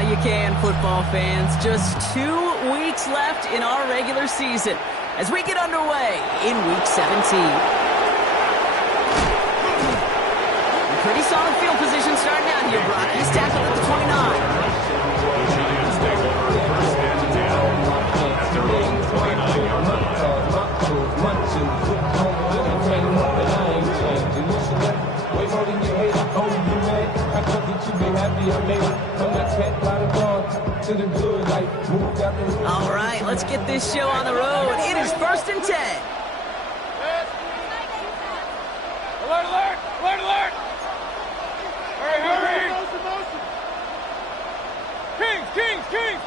while you can, football fans. Just 2 weeks left in our regular season as we get underway in Week 17. Pretty solid field position starting out here, Brock. He's tackled at the 29. All right, let's get this show on the road. It is 1st and 10. Alert, alert! Alert, alert! Hurry, hurry! Kings, Kings, Kings!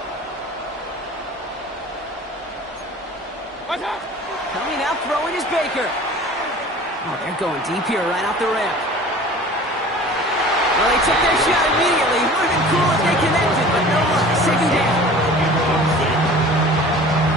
Watch out! Coming out, throwing is Baker. Oh, they're going deep here right off the ramp. Well, they took their shot immediately. It would have been cool if they connected, but no luck. 2nd down.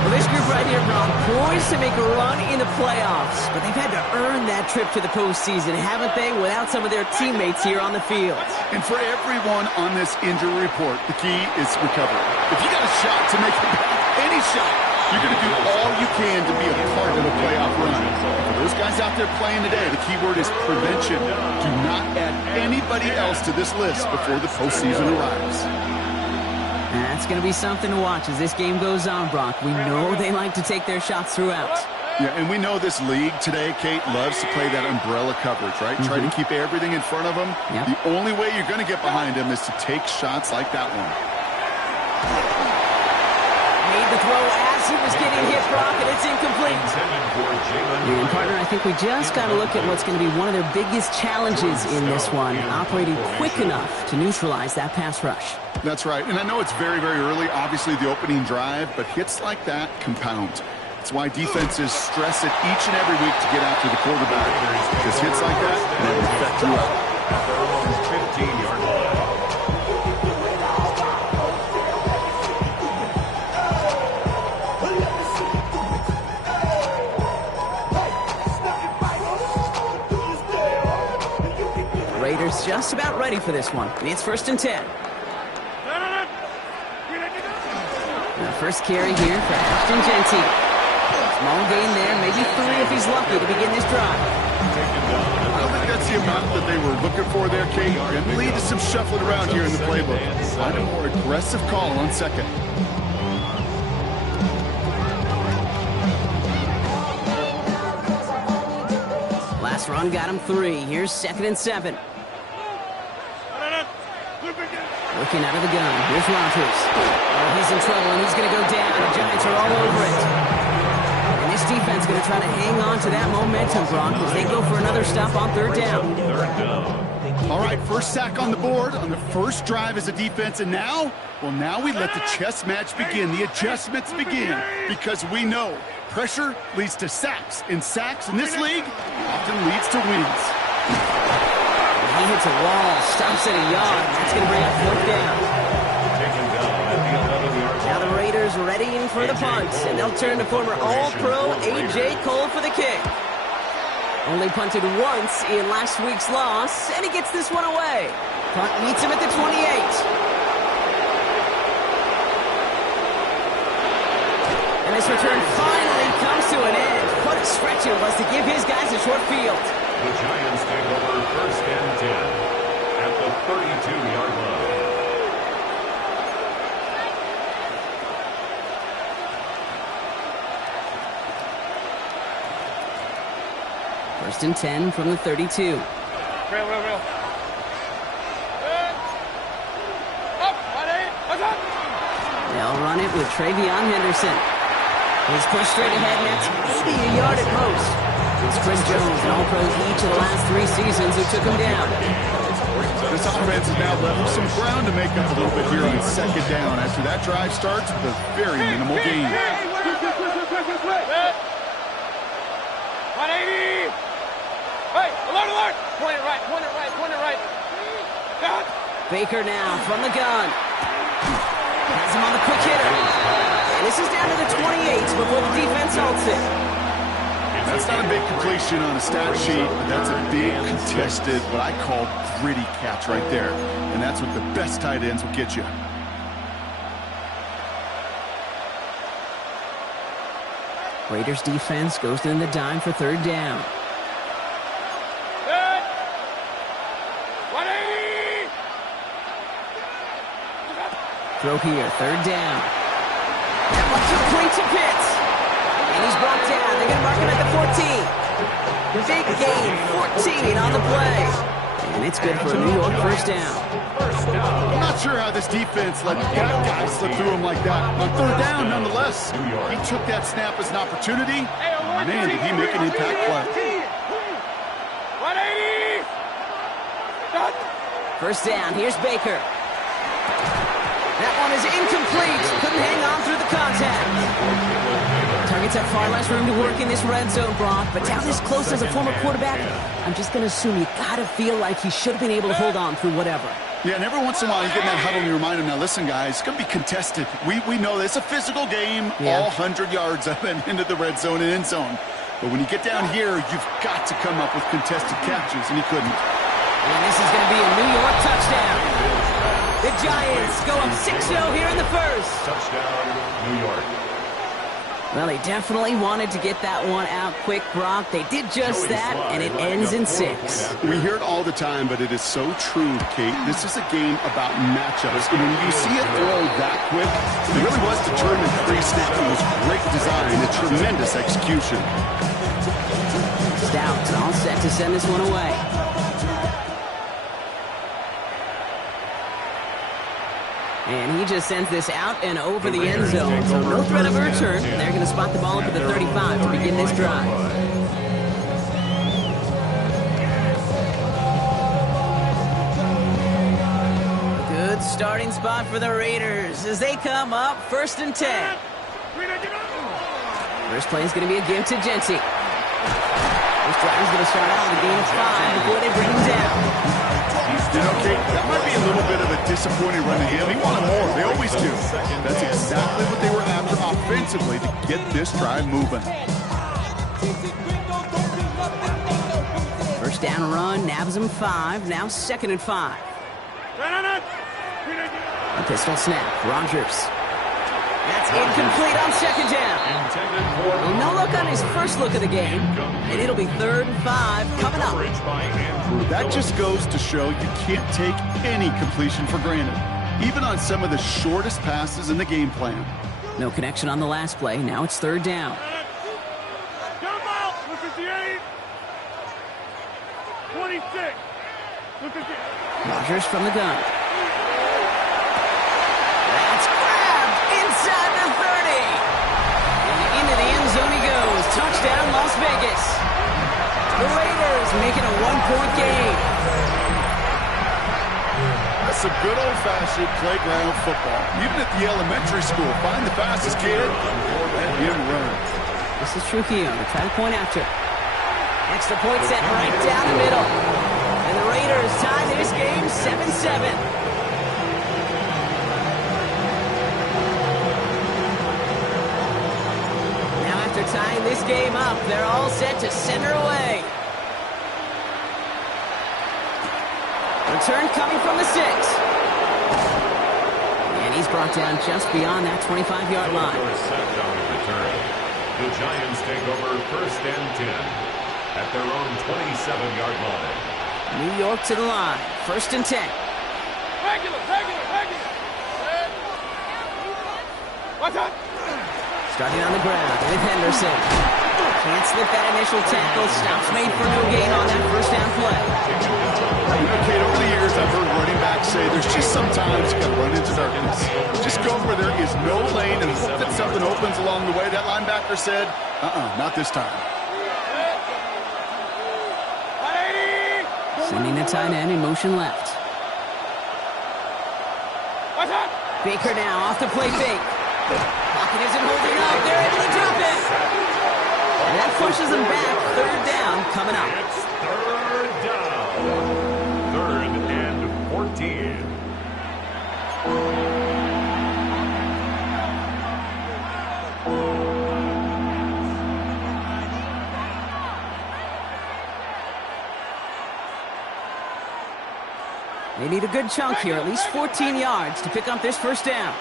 Well, this group right here, Ron, poised to make a run in the playoffs, but they've had to earn that trip to the postseason, haven't they, without some of their teammates here on the field. And for everyone on this injury report, the key is recovery. If you got a shot to make it back, any shot, you're going to do all you can to be a part of a playoff run. For those guys out there playing today, the key word is prevention. Do not add anybody else to this list before the postseason arrives. That's going to be something to watch as this game goes on, Brock. We know they like to take their shots throughout. Yeah, and we know this league today, Kate, loves to play that umbrella coverage, right? Try to keep everything in front of them. Yep. The only way you're going to get behind them is to take shots like that one. Made the throw as he was getting hit, Brock, and it's incomplete. And partner, I think we just got to look at what's going to be one of their biggest challenges in this one, operating quick enough to neutralize that pass rush. That's right, and I know it's very, very early, obviously the opening drive, but hits like that compound. That's why defenses stress it each and every week to get after the quarterback. Because hits like that, and it will affect you out. At their own 15-yard line. Raiders just about ready for this one. It's 1st and 10. The first carry here for Ashton Genty. Small gain there, maybe 3 if he's lucky to begin this drive. I don't think that's the amount that they were looking for there, Kate. Going to lead to some shuffling around here in the playbook. Find a more aggressive call on 2nd. Last run got him 3. Here's 2nd and 7. Looking out of the gun. Here's Rodgers. Oh, he's in trouble, and he's going to go down. The Giants are all over it. And this defense is going to try to hang on to that momentum, Brock, as they go for another stop on 3rd down. All right, first sack on the board on the first drive as a defense, and now, well, now we let the chess match begin. The adjustments begin, because we know pressure leads to sacks, and sacks in this league often leads to wins. He hits a wall, stops at a yard. That's going to bring up 4th down. Now the Raiders readying for the punt, and they'll turn to former All-Pro A.J. Cole for the kick. Only punted once in last week's loss, and he gets this one away. Punt meets him at the 28. And this return finally comes to an end. What a stretch it was to give his guys a short field. The Giants take over 1st and 10 at the 32-yard line. First and 10 from the 32. Real. Up, 1-8, what's up? They'll run it with Travion Henderson. He's pushed straight ahead, and that's maybe a yard at most. It's Chris Jones and All-Pros each of the last 3 seasons who took him down. This offense has now left some ground to make up a little bit here on 2nd down after that drive starts with a very minimal gain. 180! Hey, alert, alert! Point it right, point it right, point it right. Baker now from the gun. Has him on the quick hitter. And this is down to the 28 before the defense halts it. That's not a big completion on a stat sheet, but that's a big contested, what I call gritty catch right there. And that's what the best tight ends will get you. Raiders defense goes in the dime for third down. Good. 180. Throw here, third down. That one's complete to Pitts. And he's brought down. They're going to mark him at the 14. Big gain, 14 on the play. And it's good for a New York first down. I'm not sure how this defense let that guy slip through him like that. On third down, nonetheless, he took that snap as an opportunity. Man, did he make an impact play. 180. First down, here's Baker. That one is incomplete. Couldn't hang on through the contact. Targets have far less room to work in this red zone, Brock, but down this close as a former quarterback, I'm just going to assume you got to feel like he should have been able to hold on through whatever. Yeah, and every once in a while you get in that huddle and you remind him, now listen, guys, it's going to be contested. We know this. It's a physical game, all 100 yards up and into the red zone and end zone. But when you get down here, you've got to come up with contested catches, and he couldn't. And this is going to be a New York touchdown. The Giants go up 6-0 here in the first. Touchdown, New York. Well, they definitely wanted to get that one out quick, Brock. They did just that, and it ends in 6. We hear it all the time, but it is so true, Kate. This is a game about matchups. And when you see it throw that quick, it really was determined pre-snap. It was great design and tremendous execution. Stout all set to send this one away. And he just sends this out and over the end zone. So no threat of a return. They're going to spot the ball up at the 35 to begin this drive. Good starting spot for the Raiders as they come up 1st and 10. First play is going to be a give to Genty. This drive is going to start out with a gain of 5 before they bring him down. You know, Kate, that might be a little bit of a disappointing run to him. He wanted more. They always do. That's exactly what they were after offensively to get this drive moving. First down run, nabs him 5. Now 2nd and 5. A pistol snap. Rodgers. That's incomplete on 2nd down. Well, no look on his first look of the game. And it'll be 3rd and 5 coming up. That just goes to show you can't take any completion for granted, even on some of the shortest passes in the game plan. No connection on the last play. Now it's 3rd down. Come out. Look at the 8. 26. Look at the... Rodgers from the gun. That's grabbed inside the 30. And into the end zone he goes. Touchdown, Las Vegas. The Raiders making a 1-point game. That's some good old-fashioned playground football. Even at the elementary school, find the fastest kid and let him run. This is Trujillo to try to point after. Extra point set right down the middle. And the Raiders tie this game 7-7. Tying this game up, they're all set to center away. Return coming from the 6. And he's brought down just beyond that 25-yard line. The Giants take over 1st and 10 at their own 27-yard line. New York to the line. 1st and 10. Regular. What's up? Starting on the ground with Henderson. Can't slip that initial tackle. Stops made for no gain on that first down play. You know, Kate, over the years I've heard running backs say there's just sometimes you got to run into darkness. Just go where there is no lane and hope that something opens along the way. That linebacker said, not this time. Sending the tight end in motion left. What's up? Baker now off the play fake. Pocket isn't holding up. They're able to drop it. And that pushes them back. 3rd down coming up. It's 3rd down. 3rd and 14. They need a good chunk here, at least 14 yards to pick up this first down.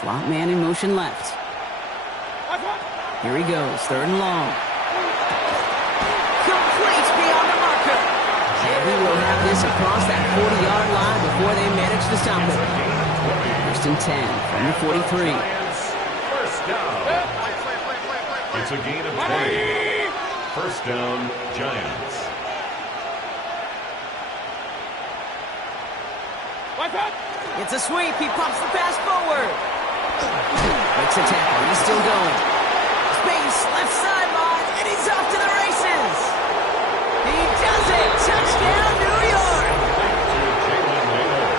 Slot man in motion left. Here he goes, 3rd and long. Complete beyond the marker. And he will have this across that 40-yard line before they manage to stop it. 1st and 10 from the 43. First down. It's a gain of 20. First down, Giants. It's a sweep. He pops the pass forward. Makes a tackle. He's still going. Space, left sideline, and he's off to the races. He does it. Touchdown, New York.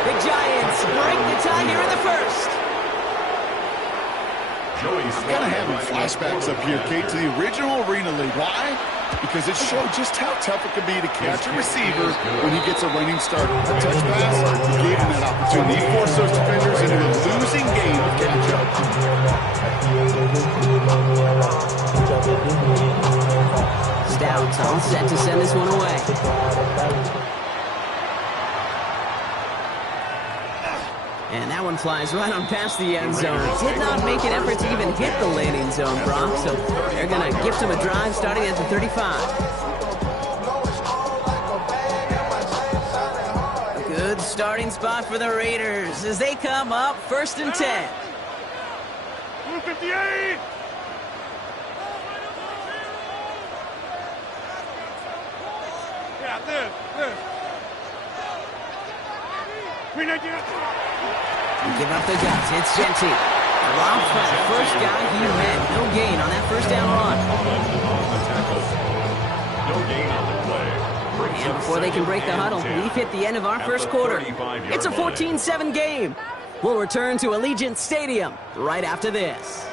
The Giants break the tie here in the first. I'm kind of having flashbacks up here, Kate, to the original Arena League. Why? Because it showed just how tough it can be to catch a receiver when he gets a running start. The touch pass gave him that opportunity. He forced those defenders into a losing game of catch-up. Stouts all set to send this one away. And that one flies right on past the end zone. Did not make an effort to even hit the landing zone, Brock. So they're going to gift him a drive starting at the 35. A good starting spot for the Raiders as they come up 1st and 10. 258. Yeah, this. Give up the guts. It's Genty. Robbed by the first guy he met. No gain on that first down run. No gain on the play. And before they can break the huddle, we've hit the end of our first quarter. It's a 14-7 game. We'll return to Allegiant Stadium right after this.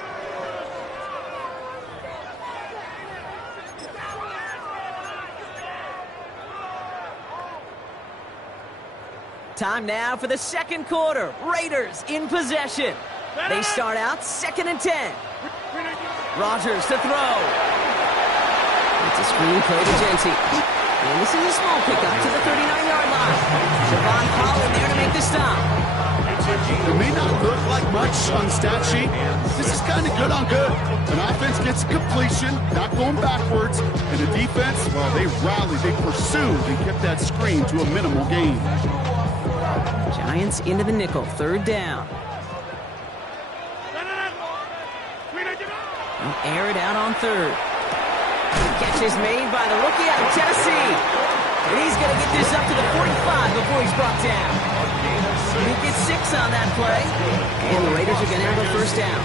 Time now for the second quarter. Raiders in possession. They start out 2nd and 10. Rodgers to throw. It's a screen play to Genty. And this is a small pickup to the 39-yard line. Javon Holland there to make the stop. It may not look like much on the stat sheet. This is kind of good on good. An offense gets a completion, not going backwards. And the defense, well, they rallied, they pursued, and kept that screen to a minimal gain. Giants into the nickel, 3rd down. They'll air it out on 3rd. Catch is made by the rookie out of Tennessee. And he's going to get this up to the 45 before he's brought down. He gets 6 on that play. And the Raiders are going to have a first down.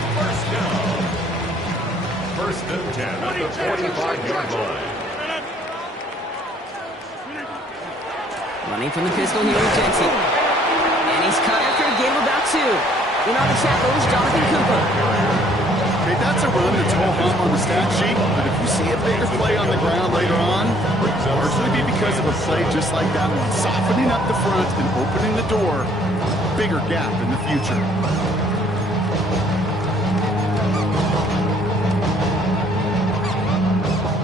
First and 10 at the 45-yard line. Running from the pistol here is Genty. And he's cut after a game of about 2. In on the tackle is Jonathan Cooper. Okay, that's a run that's ho-hum on the stat sheet, but if you see a bigger play on the ground later on, it's largely be because of a play just like that one, softening up the front and opening the door, a bigger gap in the future.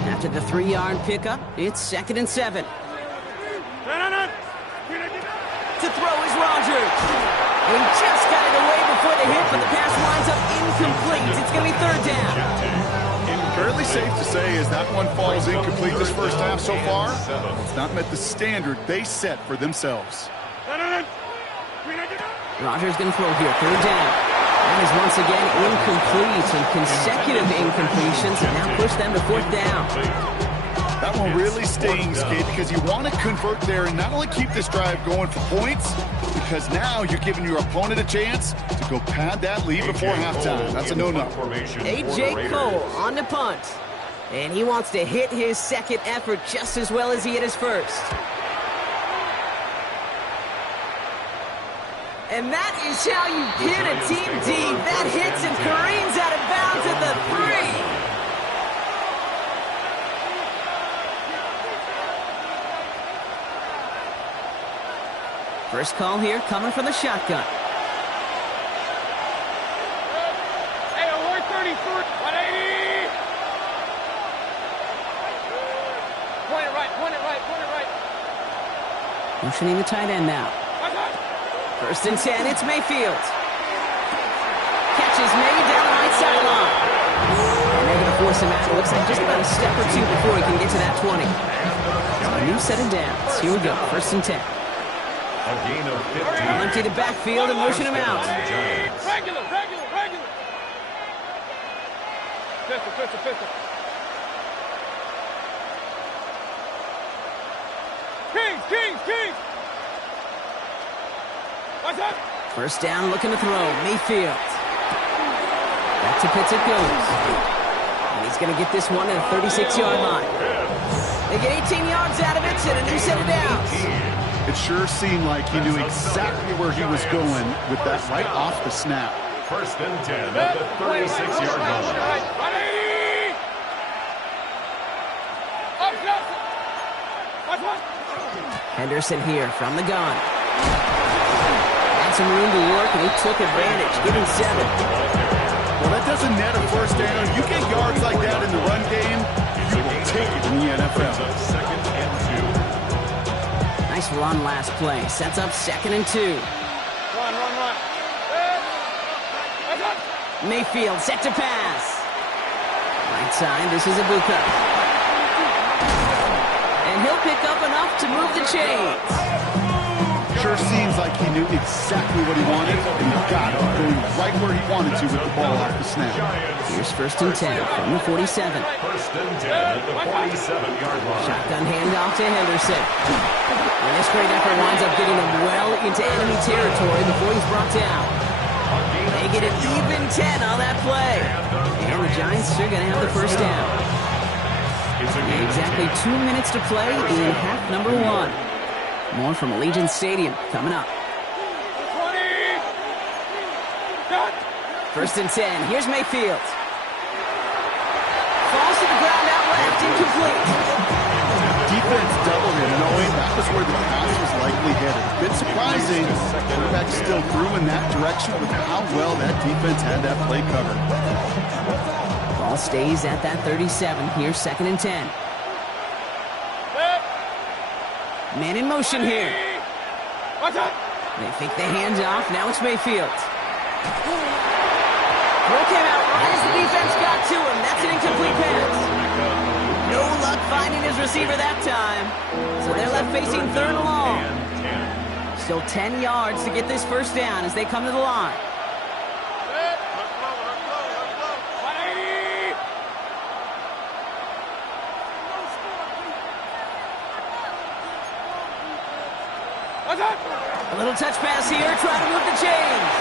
After the 3-yard pickup, it's 2nd and 7. To throw is Rodgers. He just got it away before the hit, but the pass winds up incomplete. It's going to be 3rd down. Fairly safe to say as that one falls incomplete this first half so far, it's not met the standard they set for themselves. Rodgers going to throw here, 3rd down. That is once again incomplete, and consecutive incompletions have now pushed them to 4th down. That one really stings, Kate, because you want to convert there and not only keep this drive going for points, because now you're giving your opponent a chance to go pad that lead before halftime. That's a no-no. A.J. Cole on the punt. And he wants to hit his second effort just as well as he hit his first. And that is how you pin a team deep. That hits and careens out of bounds at the 3. First call here coming from the shotgun. Hey, alert 34, 180. Point it right. Motioning the tight end now. 1st and 10, it's Mayfield. Catch catch is made down the right sideline. And they're going to force him out. It looks like just about a step or two before he can get to that 20. So a new set of downs. Here we go, 1st and 10. A gain of 15. Empty the backfield and motion him out. Regular. Pistol. Kings. What's up? 1st down, looking to throw. Mayfield. Back to Pitts it goes. And he's going to get this one at a 36-yard line. They get 18 yards out of it and a new set of downs. It sure seemed like he knew exactly where he was going with that right off the snap. 1st and 10 at the 36-yard line. Henderson here from the gun. Had some room to work, and he took advantage, giving 7. Well, that doesn't net a 1st down. You get yards like that in the run game, you will take it in the NFL. 2nd and 2. Nice run last play. Sets up 2nd and 2. Run. Mayfield set to pass. Right side, this is Ibuka. And he'll pick up enough to move the chains. Sure seems like he knew exactly what he wanted, and he got it going right where he wanted to with the ball off the snap. Here's 1st and 10 from the 47. 1st and 10 at the 47-yard line. Shotgun handoff to Henderson. And this great effort winds up getting him well into enemy territory before he's brought down. They get an even 10 on that play. And the Giants are going to have the 1st down. Exactly 2 minutes to play in half number 1. More from Allegiant Stadium coming up. 20. Cut. 1st and 10. Here's Mayfield. Falls to the ground out left. Incomplete. Defense doubled him, knowing that was where the pass was likely headed. A bit surprising. Quarterback still threw in that direction with how well that defense had that play covered. Ball stays at that 37. Here's 2nd and 10. Man in motion here. What's up? They think they hand off. Now it's Mayfield. Throw came out right as the defense got to him. That's an incomplete pass. No luck finding his receiver that time. So they're left facing 3rd and long. Still 10 yards to get this 1st down as they come to the line. A little touch pass here, trying to move the chains.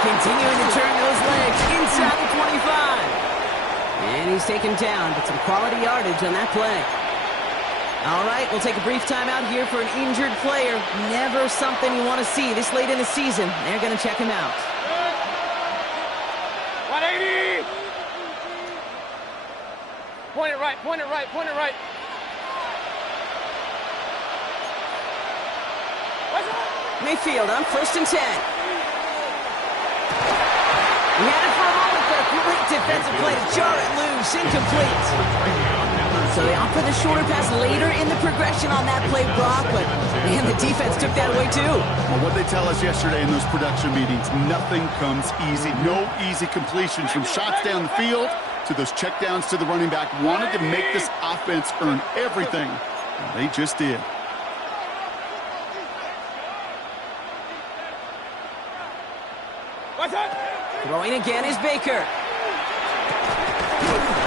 Continuing to turn those legs inside the 25. And he's taken down, but some quality yardage on that play. All right, we'll take a brief timeout here for an injured player. Never something you want to see this late in the season. They're going to check him out. 180. Point it right. Mayfield on 1st and 10. He had it for a moment, but a great defensive play to jar it loose. Incomplete. So they opt for the shorter pass later in the progression on that play, Brock, but man, the defense took that away too. Well, what they tell us yesterday in those production meetings, nothing comes easy. No easy completions from shots down the field to those checkdowns to the running back. Wanted to make this offense earn everything, and they just did. Throwing again is Baker.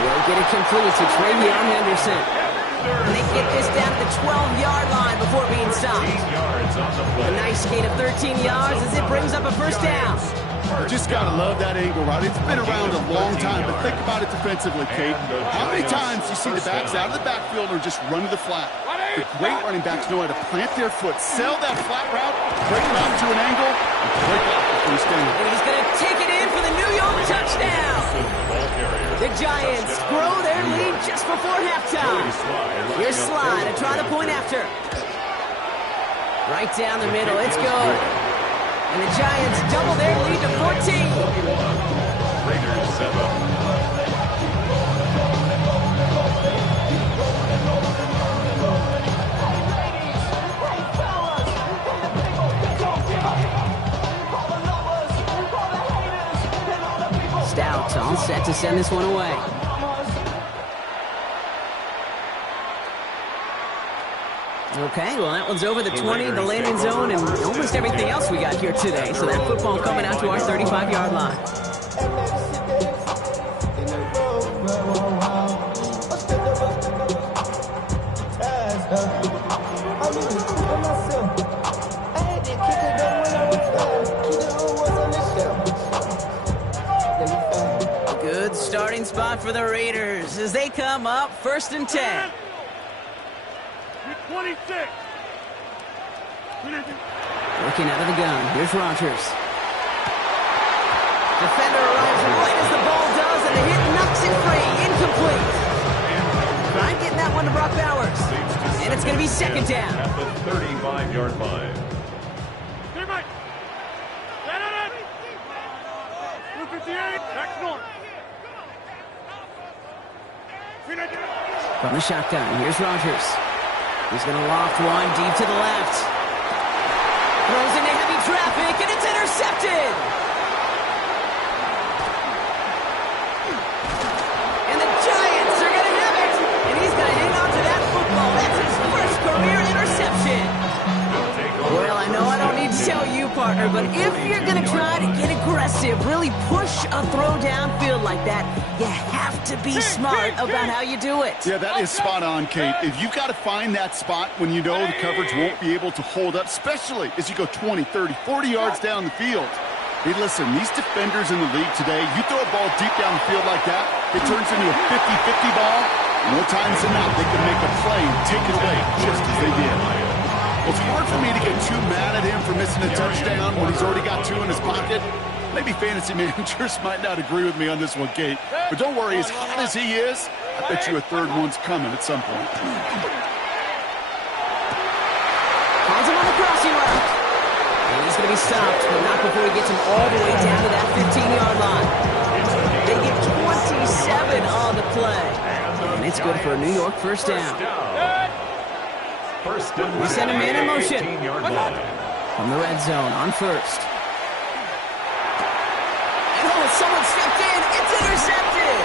Will get it complete to Travion Henderson. And they get this down to the 12-yard line before being stopped. A nice gain of 13 yards as it brings up a 1st down. You just got to love that angle route. It's been around a long time, but think about it defensively, Kate. How many times you see the backs out of the backfield or just run to the flat? The great running backs know how to plant their foot, sell that flat route, break it out to an angle, and break out the 1st down. And he's going to take it in for the New York touchdown. The Giants grow their lead just before halftime. Here's Sly to try the point after. Right down the middle, it's good. And the Giants double their lead to 14. Raiders 7. all set to send this one away. Okay, well, that one's over the 20, the landing zone, and almost everything else we got here today. So that football coming out to our 35-yard line. Good starting spot for the Raiders as they come up 1st and 10. 26. Working out of the gun. Here's Rodgers. Defender arrives right as the ball does, and the hit knocks it free. Incomplete. Trying getting that one to Brock Bowers. And it's going to be 2nd down. At the 35-yard line. Clear Mike. Stand on it. 258. Back north. From the shotgun, here's Rodgers. He's going to loft one deep to the left. Throws into heavy traffic, and it's intercepted. And the Giants are going to have it. And he's going to hang on to that football. That's his first career interception. Well, I know I don't need to tell you, partner, but if you're going to try to get aggressive, really push a throw downfield like that, you have to be smart about how you do it. Yeah, that is spot on, Kate. If you've got to find that spot when you know the coverage won't be able to hold up, especially as you go 20, 30, 40 yards down the field. Hey, listen, these defenders in the league today, you throw a ball deep down the field like that, it turns into a 50-50 ball. More times than not, they can make a play and take it away just as they did. Well, it's hard for me to get too mad at him for missing a touchdown when he's already got 2 in his pocket. Maybe fantasy managers might not agree with me on this one, Kate. But don't worry, as hot as he is, I bet you a 3rd one's coming at some point. Calls him on the crossing route. And he's going to be stopped, but not before he gets him all the way down to that 15-yard line. They get 27 on the play. And it's good for a New York 1st down. We send a man in motion. From the red zone on 1st. Someone stepped in. It's intercepted.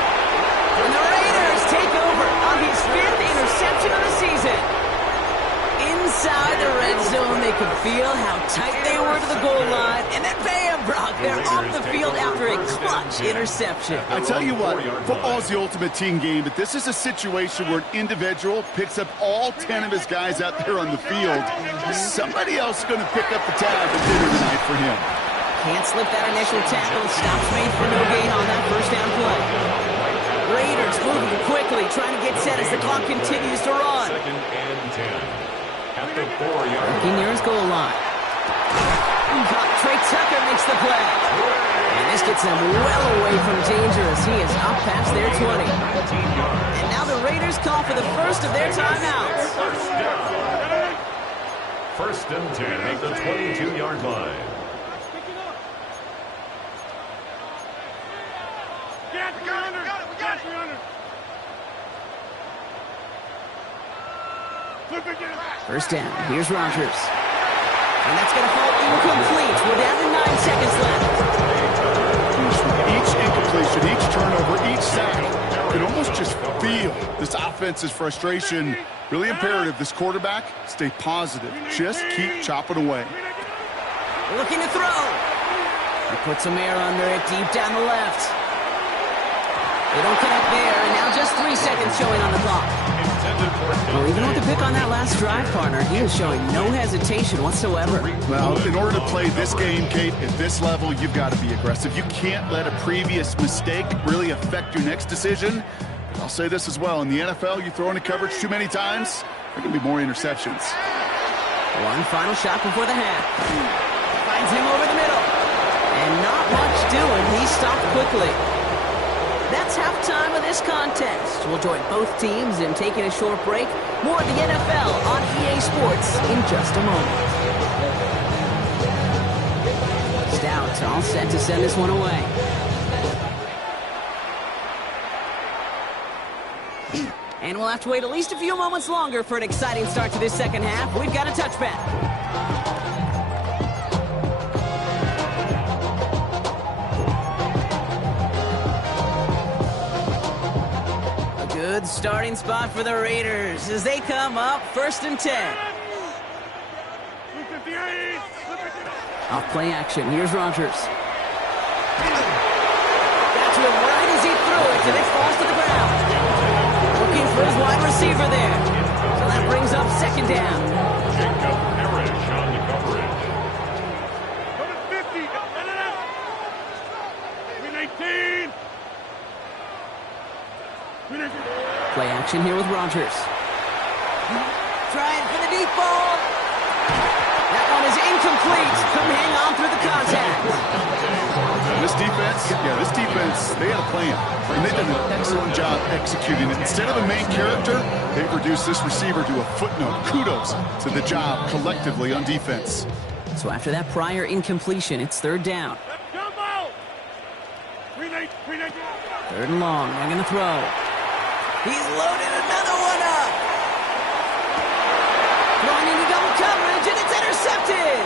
And the Raiders take over on his 5th interception of the season. Inside the red zone, they could feel how tight they were to the goal line. And then bam, Brock, they're off the field after a clutch interception. I tell you what, football's the ultimate team game, but this is a situation where an individual picks up all 10 of his guys out there on the field. Somebody else is going to pick up the tab at dinner tonight for him. Can't slip that initial tackle. Stops made for no gain on that 1st down play. Raiders moving quickly, trying to get set as the clock continues to run. 2nd and 10. At the 4-yard line. Looking near his goal line. Trey Tucker makes the play. And this gets them well away from danger as he is up past their 20. And now the Raiders call for the first of their timeouts. 1st and 10 at the 22-yard line. First down. Here's Rodgers. And that's going to fall incomplete. We're down to 9 seconds left. Each incompletion, each turnover, each sack, you can almost just feel this offense's frustration. Really imperative, this quarterback, stay positive. Just keep chopping away. Looking to throw. He puts some air under it, deep down the left. They don't connect there, and now just 3 seconds showing on the clock. Well, even with the pick on that last drive, partner, he is showing no hesitation whatsoever. Well, in order to play this game, Kate, at this level, you've got to be aggressive. You can't let a previous mistake really affect your next decision. I'll say this as well. In the NFL, you throw into coverage too many times, there can be more interceptions. One final shot before the half. Finds him over the middle. And not much doing. He stopped quickly. That's halftime of this contest. We'll join both teams in taking a short break. More of the NFL on EA Sports in just a moment. Stout all set to send this one away. And we'll have to wait at least a few moments longer for an exciting start to this second half. We've got a touchback. starting spot for the Raiders as they come up 1st and 10. Off play action. Here's Rodgers. Got to him right as he threw it, and it falls to the ground. Looking for his wide receiver there. So that brings up 2nd down. Jacob Parrish on the coverage. Go to 50. Let it out. Win 18. Win 18. Play action here with Rodgers. Trying for the deep ball. That one is incomplete. Couldn't hang on through the contact. This defense, they had a plan. And they've done an excellent job executing it. Instead of a main character, they've reduced this receiver to a footnote. Kudos to the job collectively on defense. So after that prior incompletion, it's 3rd down. 3rd and long. They're going to throw. He's loaded another one up. Throwing into double coverage, and it's intercepted.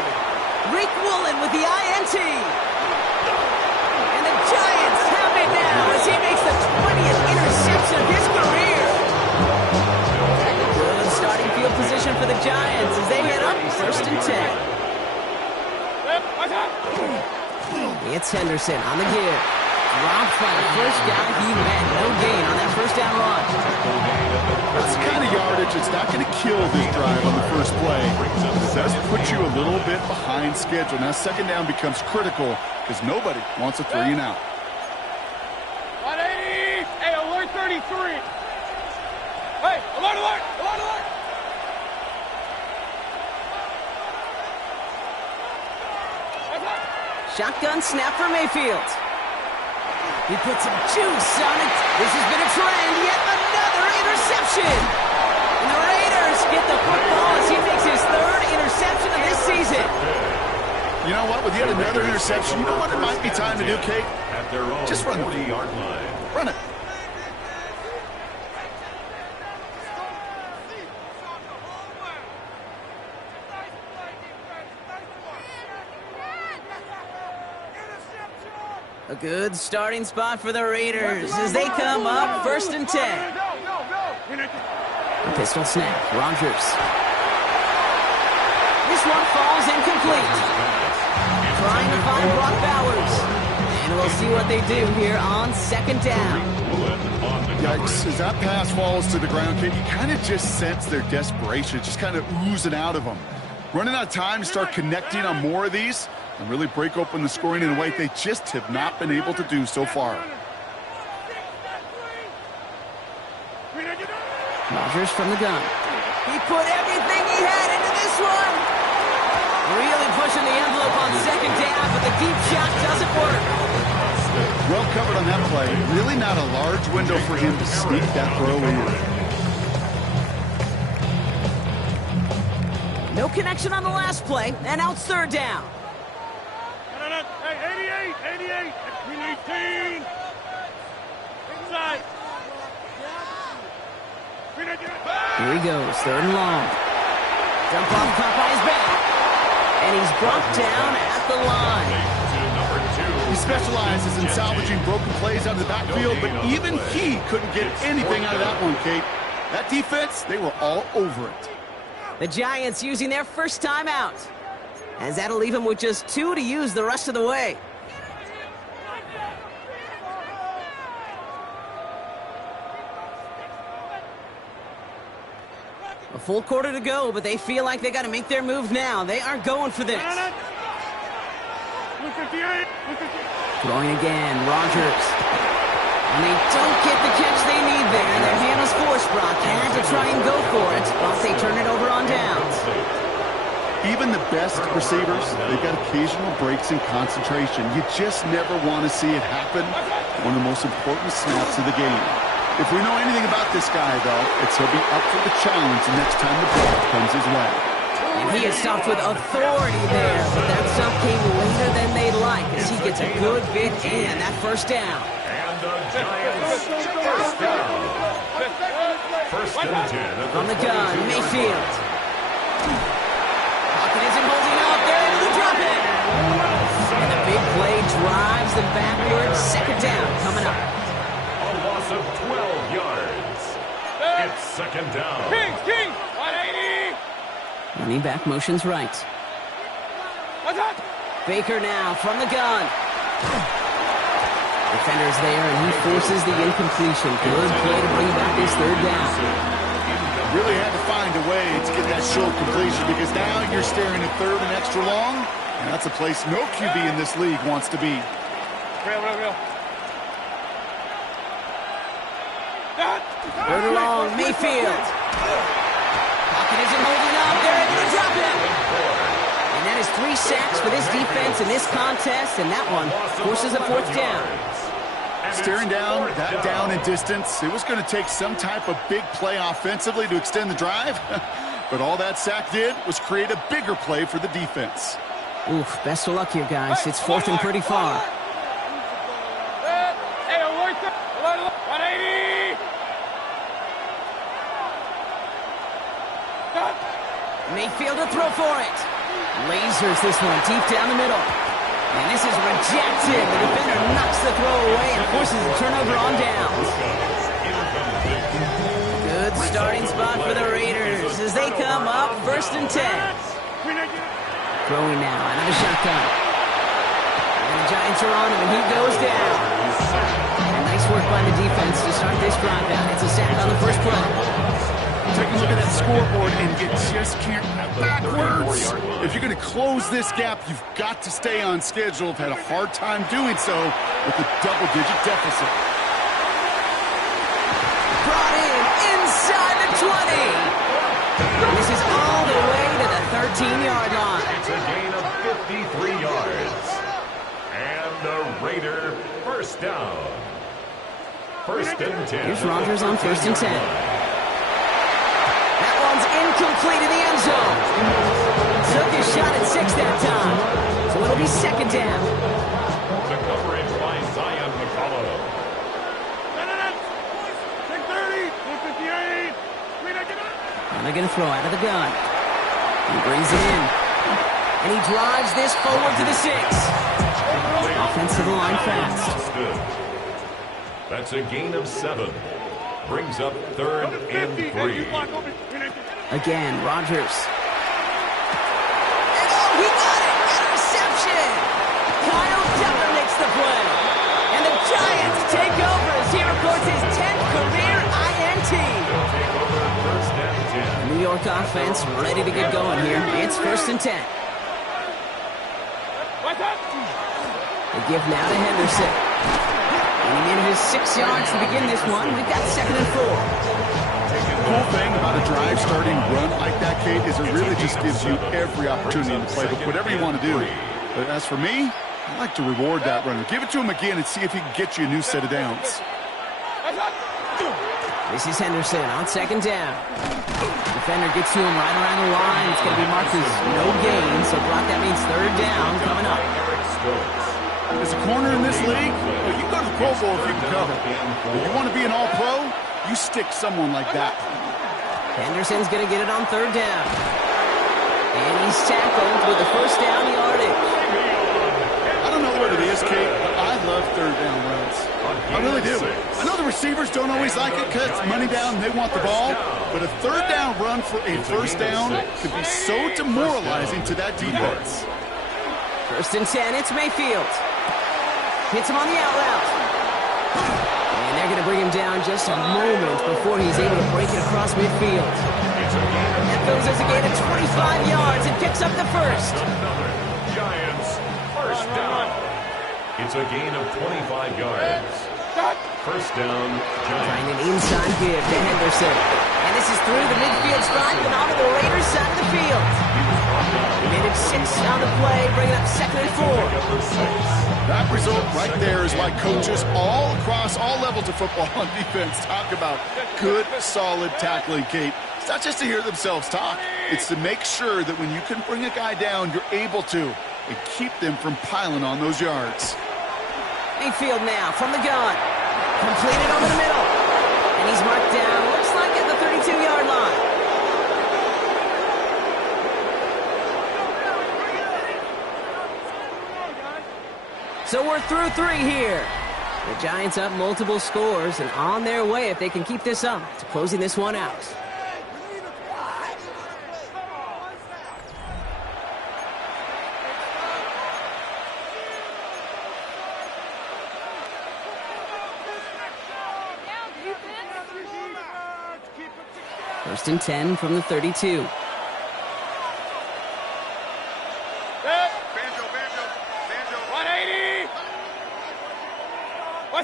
Rick Woolen with the INT. And the Giants have it now as he makes the 20th interception of his career. Good starting field position for the Giants as they head up 1st and 10. It's Henderson on the give. Dropped by the first guy he met. No gain on that 1st down run. That's the kind of yardage that's not going to kill this drive on the first play. It does put you a little bit behind schedule. Now 2nd down becomes critical because nobody wants a 3 and out. 180. Hey, alert 33. Hey, alert, alert, alert, alert. Shotgun snap for Mayfield. He puts some juice on it. This has been a trend. Yet another interception. And the Raiders get the football as he makes his 3rd interception of this season. You know what? With yet another interception, you know what it might be time to do, Kate? At their own Just run the 40-yard line. Run it. A good starting spot for the Raiders as they come up 1st and 10. Pistol snap. Rodgers. This one falls incomplete. Trying to find Brock Bowers. And we'll see what they do here on 2nd down. Yikes. As that pass falls to the ground, Kate, you kind of just sense their desperation, just kind of oozing out of them. Running out of time to start connecting on more of these and really break open the scoring in a way they just have not been able to do so far. Rodgers from the gun. He put everything he had into this one. Really pushing the envelope on 2nd down, but the deep shot doesn't work. Well covered on that play. Really not a large window for him to sneak that throw in. No connection on the last play, and now it's 3rd down. Hey, 88, 18. Inside. Here he goes, 3rd and long. Dump off Popeye's back. And he's brought down at the line. He specializes in salvaging broken plays out of the backfield, but even he couldn't get anything out of that one, Kate. That defense, they were all over it. The Giants using their first timeout, as that'll leave them with just 2 to use the rest of the way. A full quarter to go, but they feel like they got to make their move now. They are going for this. Throwing again, Rodgers. And they don't get the catch they need there. Their hand was forced, Brock. Had to try and go for it, but they turn it over on downs. Even the best receivers, they've got occasional breaks in concentration. You just never want to see it happen. One of the most important snaps of the game. If we know anything about this guy, though, it's he'll be up for the challenge the next time the ball comes his way. And he is stopped with authority there, but that stop came later than they'd like as he gets a good bit in that 1st down. And the Giants first down. 1st and 10. From the gun, Mayfield. Pocket isn't holding up. They're able to drop it. And the big play drives them backward. 2nd down coming up. A loss of 12 yards. second down. King, 180. Running back motions right. What's up? Baker now from the gun. Defender's there, and he forces the incompletion. Good play to bring back this third down. Really had to find a way to get that short completion because now you're staring at third and extra long, and that's a place no QB in this league wants to be. Real. Third and long, Mayfield. Pocket isn't holding up. They're able to drop him. And that is 3 sacks for this defense in this contest, and that one forces a fourth down. Staring down, that down and distance, it was going to take some type of big play offensively to extend the drive. But all that sack did was create a bigger play for the defense. Oof, best of luck here, guys. It's fourth and pretty far. Hey, alert, 180. Mayfield to throw for it. Lasers this one deep down the middle. And this is rejected. The defender knocks the throw away and forces a turnover on downs. Good starting spot for the Raiders as they come up first and 10. Throwing now out of the shotgun. And the Giants are on him, and he goes down. And nice work by the defense to start this drive out. It's a sack on the first play. Take a look at that scoreboard, and you just can't backwards. If you're going to close this gap, you've got to stay on schedule. I've had a hard time doing so with a double-digit deficit. Brought in inside the 20. And this is all the way to the 13-yard line. It's a gain of 53 yards. And the Raider first down. First and 10. Here's Rodgers on first and 10. That one's incomplete in the end zone. Took his shot at 6 that time. So it'll be second down. The coverage by Zion McCullough. 630, 258. And they're going to throw out of the gun. He brings it in. And he drives this forward to the 6. Offense to the line fast. That's a gain of 7. Brings up third and 3. Again, Rodgers. And oh, he got it! Interception! Kyle Duggar makes the play. And the Giants take over as he records his 10th career INT. The New York offense ready to get going here. It's first and 10. They give now to Henderson. And he manages 6 yards to begin this one. We've got second and 4. The cool thing about a drive starting run like that, Kate, is it really just gives you every opportunity to play with whatever you want to do. But as for me, I like to reward that runner. Give it to him again and see if he can get you a new set of downs. This is Henderson on second down. Defender gets to him right around the line. It's going to be marked as no gain, so Brock, that means third down coming up. As a corner in this league, well, you go to the Pro Bowl if you can cover. If you want to be an all-pro, you stick someone like that. Henderson's going to get it on third down. And he's tackled with the first down yardage. I don't know what it is, Kate, but I love third down runs. I really do. I know the receivers don't always like it because it's money down and they want the ball, but a third down run for a first down could be so demoralizing to that defense. First and 10, it's Mayfield. Hits him on the out route. And they're going to bring him down just a moment before he's able to break it across midfield. That goes as a gain of 25 yards and picks up the first. Giants first down. It's a gain of 25 yards. First down, Giants. Trying an inside give to Henderson. And this is through the midfield stripe and onto the Raiders side of the field. He made it 6 on the play, bringing up second and 4. That result right there is why coaches all across all levels of football on defense talk about good, solid tackling, Kate. It's not just to hear themselves talk. It's to make sure that when you can bring a guy down, you're able to, and keep them from piling on those yards. Mayfield now from the gun. Completed over the middle. And he's marked down, looks like at the 32-yard line. So we're through 3 here. The Giants up multiple scores and on their way if they can keep this up to closing this one out. First and 10 from the 32.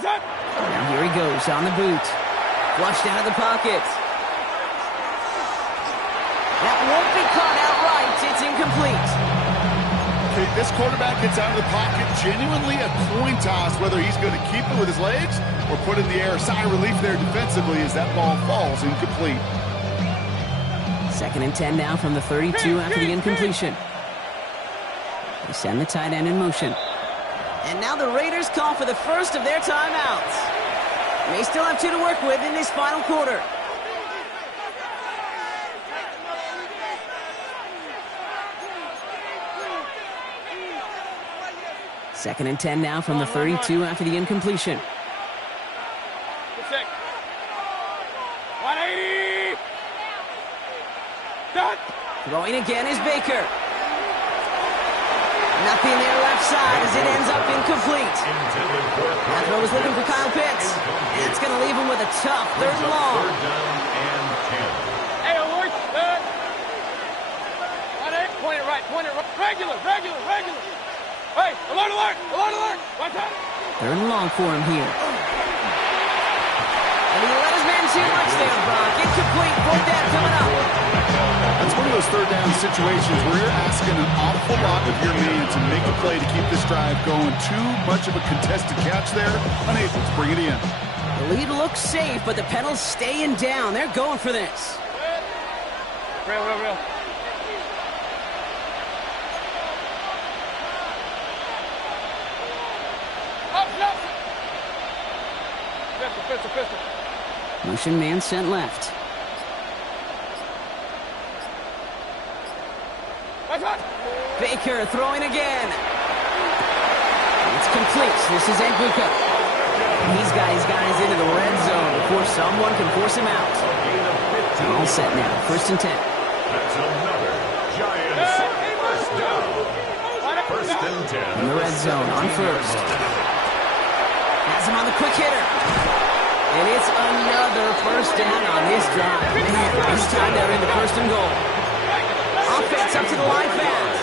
Now here he goes on the boot. Flushed out of the pocket. That won't be caught outright. It's incomplete. Okay, this quarterback gets out of the pocket. Genuinely a coin toss whether he's going to keep it with his legs or put it in the air. Sigh of relief there defensively as that ball falls incomplete. Second and 10 now from the 32 after the incompletion. They send the tight end in motion. And now the Raiders call for the first of their timeouts. They still have 2 to work with in this final quarter. Second and 10 now from the 32 after the incompletion. 180. Done. Throwing again is Baker. Nothing there left side as it ends up incomplete. That throw was looking for Kyle Pitts. And it's going to leave him with a tough 3rd and long. Hey, alert. Point it right. Regular. Hey, alert. Watch out. 3rd and long for him here. And he let his man too much there, Brock. Incomplete. 4th down coming up. That's one of those 3rd down situations where you're asking an awful lot of your man to make a play to keep this drive going. Too much of a contested catch there. Unable to bring it in. The lead looks safe, but the pedals staying down. They're going for this. Real. Up. Pistol. Motion man sent left. Baker throwing again. It's complete. This is Egbuka. He's got his guys into the red zone before someone can force him out. All set now. 1st and 10. That's another Giants first down. 1st and 10. In the red zone on 1st. Has him on the quick hitter. And it's another 1st down on this drive. This time they're in the 1st and goal. Offense up to the line fast.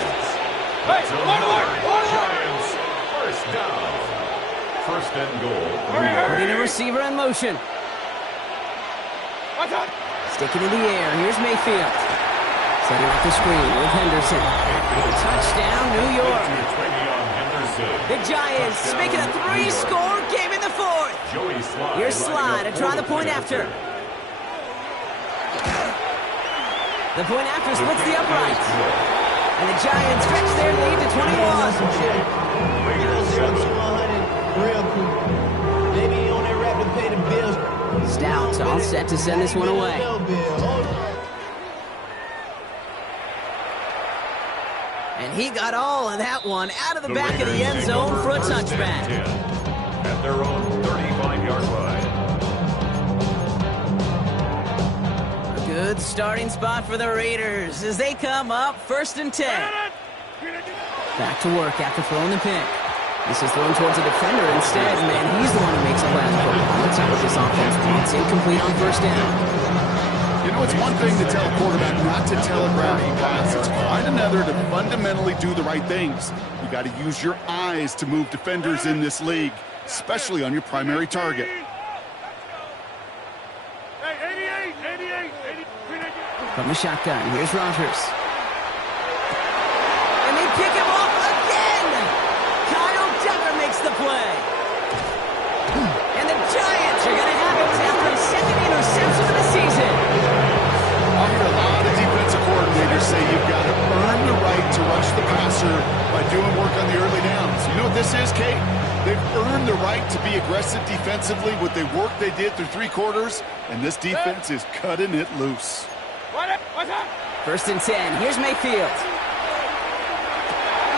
That's another Giants first down. 1st and goal. Putting a receiver in motion. Sticking in the air. Here's Mayfield. Setting up the screen with Henderson. Touchdown, New York. The Giants making a 3-score game in the 4th. Here's Slide to try the point after. The point after splits the uprights. And the Giants stretch their lead to 21. Stout all set to send this one away. And he got all of that one out of the back of the end zone for a touchback. At their own 35-yard line. A good starting spot for the Raiders as they come up 1st and 10. Back to work after throwing the pick. This is thrown towards a defender instead, and he's the one who makes a last play. Let's see what this offense wants. Incomplete on 1st down. You know, it's one thing to tell a quarterback not to telegraph a pass. It's quite another to fundamentally do the right things. You got to use your eyes to move defenders in this league, especially on your primary target. From the shotgun, here's Rodgers. And they pick him off again! Kyle Decker makes the play. And the Giants are going to have it after his 2nd interception of the season. I'll hear a lot of defensive coordinators say you've got to earn the right to rush the passer by doing work on the early downs. You know what this is, Kate? They've earned the right to be aggressive defensively with the work they did through 3 quarters, and this defense is cutting it loose. 1st and 10. Here's Mayfield.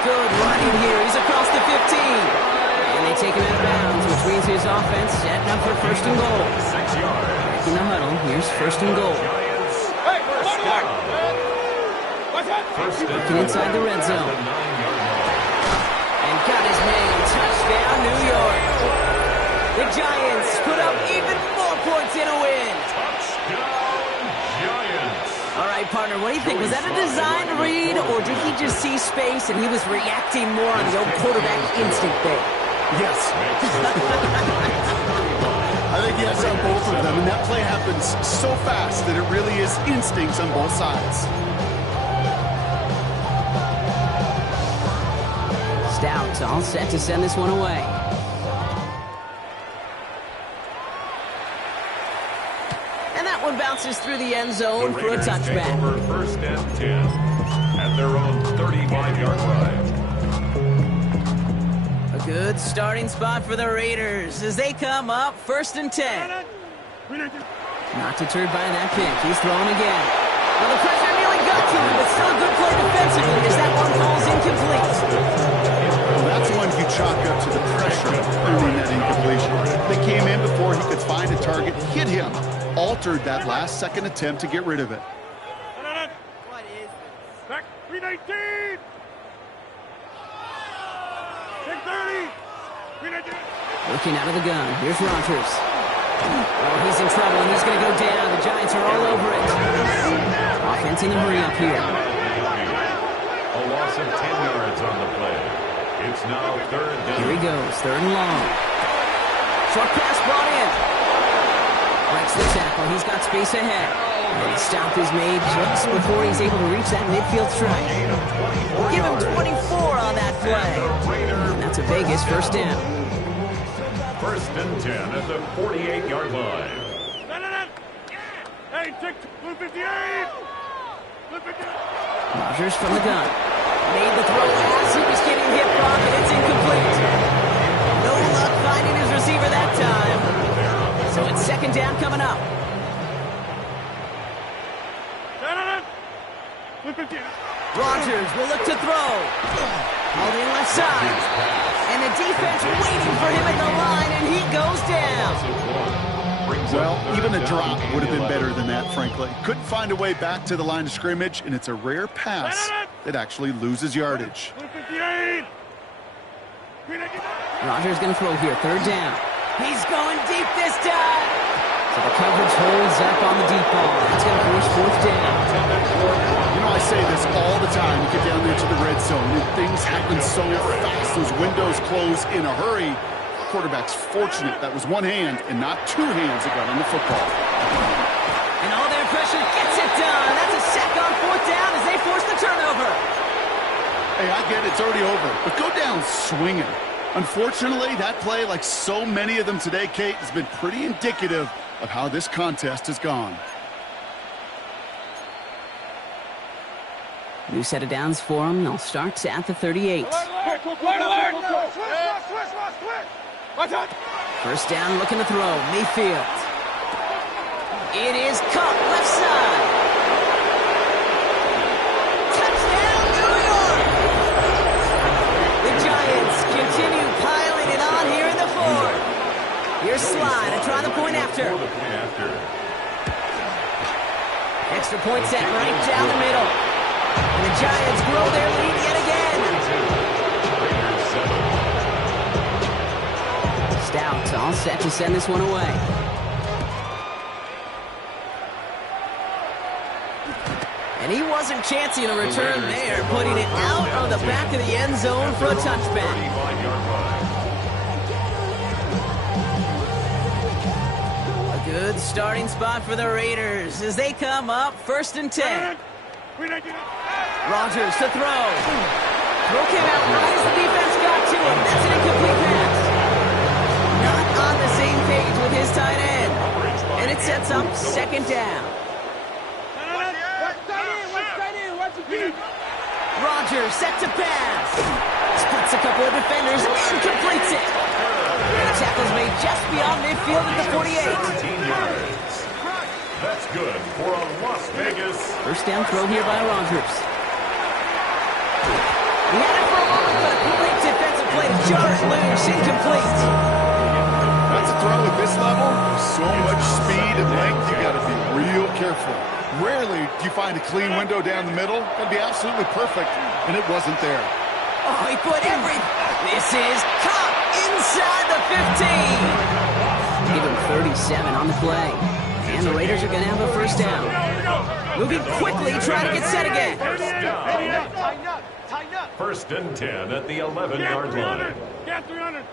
Good running here. He's across the 15. And they take him out of bounds with which means his offense setting up for first and goal. 6 yards. In the huddle, here's first and goal. Giants. Hey, First alert, down. What's that? First and Looking inside the red zone. 9-yard line. And got his man. Touchdown, New York. The Giants put up even more points in a win. Touchdown, Giants. All right, partner, what do you think? Was that a design read, or did he just see space and he was reacting more on the old quarterback instinct there? Yes. I think yes on both of them, and that play happens so fast that it really is instincts on both sides. Stout all set to send this one away. And that one bounces through the end zone The for a Raiders take touchback. over first and 10 at their own 35-yard line. A good starting spot for the Raiders as they come up first and 10. Not deterred by that pick. He's throwing again. Well, the pressure nearly got to him, but still a good play defensively as that one falls incomplete. Well, that's one you chalk up to the pressure earning that incompletion. They came in before he could find a target, hit him, altered that last-second attempt to get rid of it. What is this? Back 319! 630! 319! Looking out of the gun. Here's Rodgers. Oh, he's in trouble, and he's going to go down. The Giants are all over it. Offense in the hurry up here. A loss of 10 yards on the play. It's now third down. Here he goes, third and long. Short pass brought in. Breaks the tackle. He's got space ahead. And the stop is made just before he's able to reach that midfield strike. Give him 24 on that play. And that's a Vegas first down. First and 10 at the 48-yard line. Hey, take 258! 258! Rodgers from the gun. Made the throw as he was getting hit, Brock, and it's incomplete. No luck finding his receiver that time. So it's second down coming up. Rodgers will look to throw. Holding left side. And the defense waiting for him at the line, and he goes down. Well, even a drop would have been better than that, frankly. Couldn't find a way back to the line of scrimmage, and it's a rare pass that actually loses yardage. 258! Rodgers going to throw here, third down. He's going deep this time. So the coverage holds up on the deep ball. That's going to force fourth down. You know, I say this all the time. You get down there to the red zone, and things happen so fast. Those windows close in a hurry. Quarterback's fortunate that was one hand and not two hands that got on the football. And all their pressure gets it done. That's a sack on fourth down as they force the turnover. Hey, I get it. It's already over. But go down swinging. Unfortunately, that play, like so many of them today, Kate, has been pretty indicative of how this contest has gone. New set of downs for them. They'll start at the 38. Alert! Watch out! First down, looking to throw. Mayfield. It is caught left side. Touchdown, New York! The Giants continue piling it on here in the fourth. Here's Slide to try the point after. Extra point set right down the middle. And the Giants grow their lead yet again. Stout all set to send this one away. And he wasn't chancing a return there, putting it out on the back of the end zone for a touchback. A good starting spot for the Raiders as they come up first and 10. Rodgers to throw. Throw came out right as the defense got to him. That's an incomplete pass. Not on the same page with his tight end. And it sets up second down. Rodgers set to pass. Splits a couple of defenders and completes it. And the tackle's made just beyond midfield at the 48. That's good for a Las Vegas. First down throw here by Rodgers. He had it for a moment, but a great defensive play to jar it loose. Incomplete. level, so much speed and length, you got to be real careful. Rarely do you find a clean window down the middle. That'd be absolutely perfect, and it wasn't there. Oh, he put everything. This is caught inside the 15. Give him 37 on the play. And the Raiders are going to have a first down. Moving quickly, trying to get set again. First and 10 at the 11-yard line. Get 300.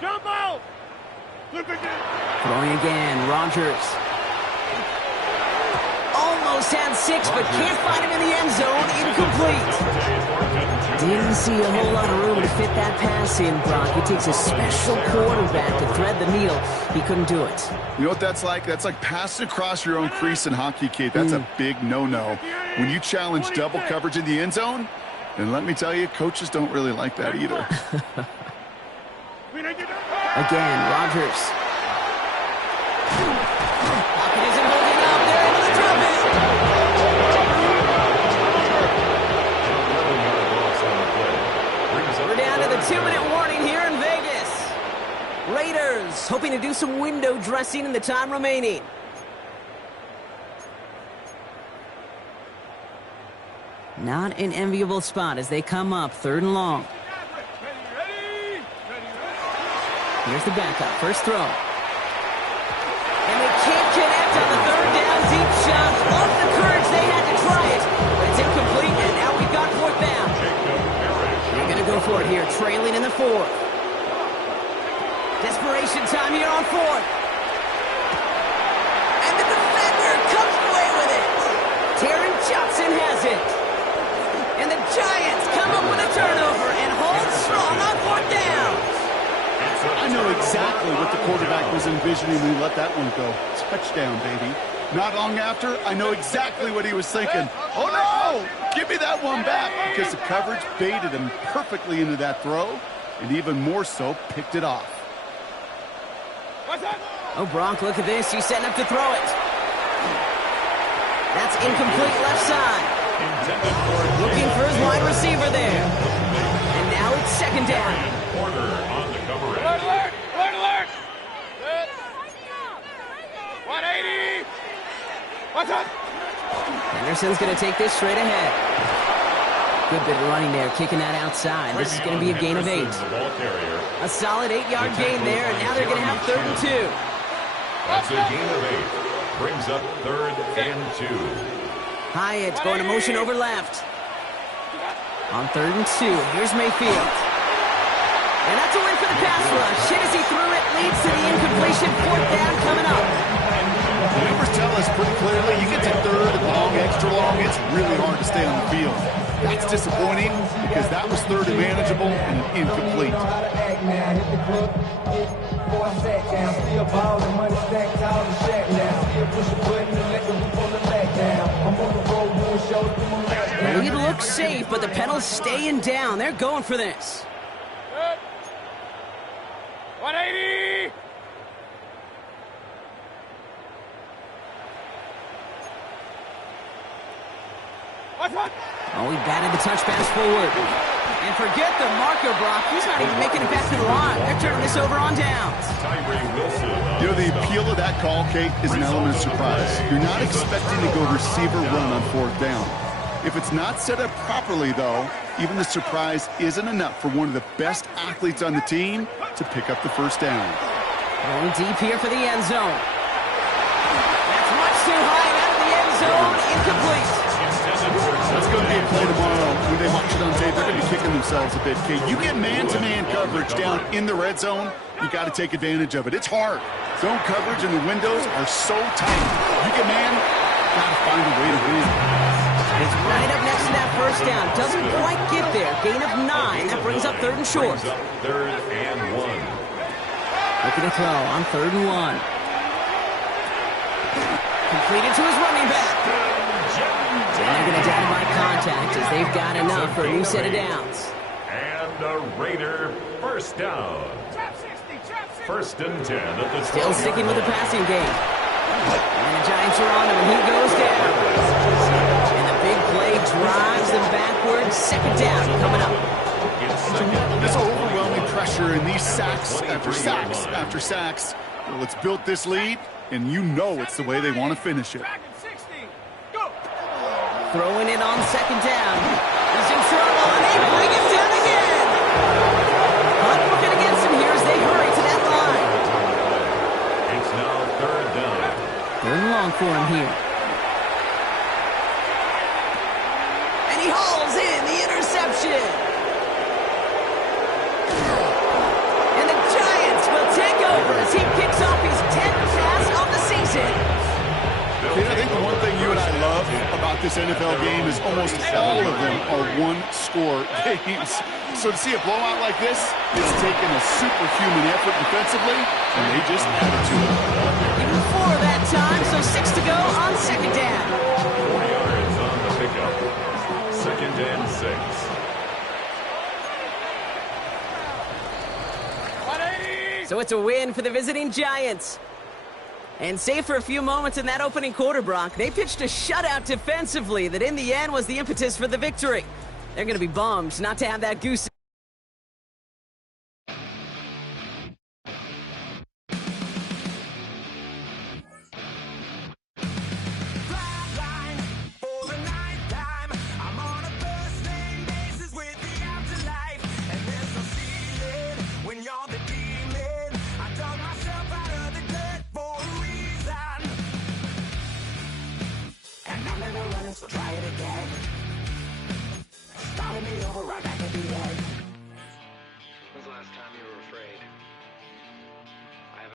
Jump out. Throwing again, Rodgers. Almost had 6, but can't find him in the end zone. Incomplete. Didn't see a whole lot of room to fit that pass in, Brock. It takes a special quarterback to thread the needle. He couldn't do it. You know what that's like? That's like passing across your own crease in hockey, Kate. That's a big no-no. When you challenge double coverage in the end zone, and let me tell you, coaches don't really like that either. Again, Rodgers. Pocket isn't holding up. They're able to drop it. We're down to the 2-minute warning here in Vegas. Raiders hoping to do some window dressing in the time remaining. Not an enviable spot as they come up 3rd and long. Here's the backup. First throw. And they can't connect on the 3rd down. Deep shot. Off the courage. They had to try it. But it's incomplete, and now we've got 4th down. They're going to go for it here, trailing in the 4th. Desperation time here on 4th. And the defender comes away with it. Taron Johnson has it. And the Giants come up with a turnover and hold strong on 4th down. I know exactly what the quarterback was envisioning when he let that one go. Touchdown, baby. Not long after, I know exactly what he was thinking. Oh, no! Give me that one back, because the coverage baited him perfectly into that throw, and even more so, picked it off. Oh, Bronk, look at this. He's setting up to throw it. That's incomplete left side. Looking for his wide receiver there. And now it's 2nd down. Alert, alert! Alert, alert! 180! What's up? Henderson's going to take this straight ahead. Good bit of running there, kicking that outside. This is going to be a gain of 8. A solid 8-yard gain there, and now they're going to have 3rd and 2. That's a gain of 8. Brings up 3rd and 2. Hyatt going to motion over left. On 3rd and 2, here's Mayfield. And that's a win for the pass rush. Hit as he threw it, leads to the incompletion. 4th down coming up. The numbers tell us pretty clearly, you get to 3rd and long, extra long, it's really hard to stay on the field. That's disappointing because that was 3rd and manageable and incomplete. The lead looks safe, but the pedal's staying down. They're going for this. 180! Oh, he batted the touch pass forward. And forget the marker, Brock. He's not even making it back to the line. They're turning this over on downs. You know, the appeal of that call, Kate, is an element of surprise. You're not expecting to go receiver run on 4th down. If it's not set up properly, though, even the surprise isn't enough for one of the best athletes on the team to pick up the first down. Going deep here for the end zone. That's much too high out of the end zone. Incomplete. That's going to be a play tomorrow. When they watch it on tape, they're going to be kicking themselves a bit, Kate. You get man-to-man coverage down in the red zone, you got to take advantage of it. It's hard. Zone coverage and the windows are so tight. You get man, got to find a way to win. It's right up next to that first down. Doesn't quite get there. Gain of 9. That brings up 3rd and short. 3rd and 1. Looking to throw on 3rd and 1. Completed to his running back. And they're going to down by contact as they've got enough for a new set of downs. And a Raider first down. 1st and 10 at the Still sticking with the passing game. And the Giants are on him, and he goes down. And the big play drives them backwards. 2nd down coming up. This overwhelming pressure and these sacks after sacks after sacks, Well, it's built this lead, and you know it's the way they want to finish it. Throwing it on second down. He's in trouble, and they bring him down again. Clock working against him here as they hurry to that line. It's now third down. Third and long for him here. And he hauls in the interception. And the Giants will take over as he kicks off his 10th pass of the season. I think the one thing you and I love about this NFL game is almost all of them are one-score games. So to see a blowout like this, it's taken a superhuman effort defensively, and they just added to it. Even 4 that time, so 6 to go on second down. 4 yards on the pickup. Second and 6. So it's a win for the visiting Giants. And save for a few moments in that opening quarter, Brock, they pitched a shutout defensively that in the end was the impetus for the victory. They're going to be bummed not to have that goose. Try it again. Starting me over right back at the end. When's the last time you were afraid?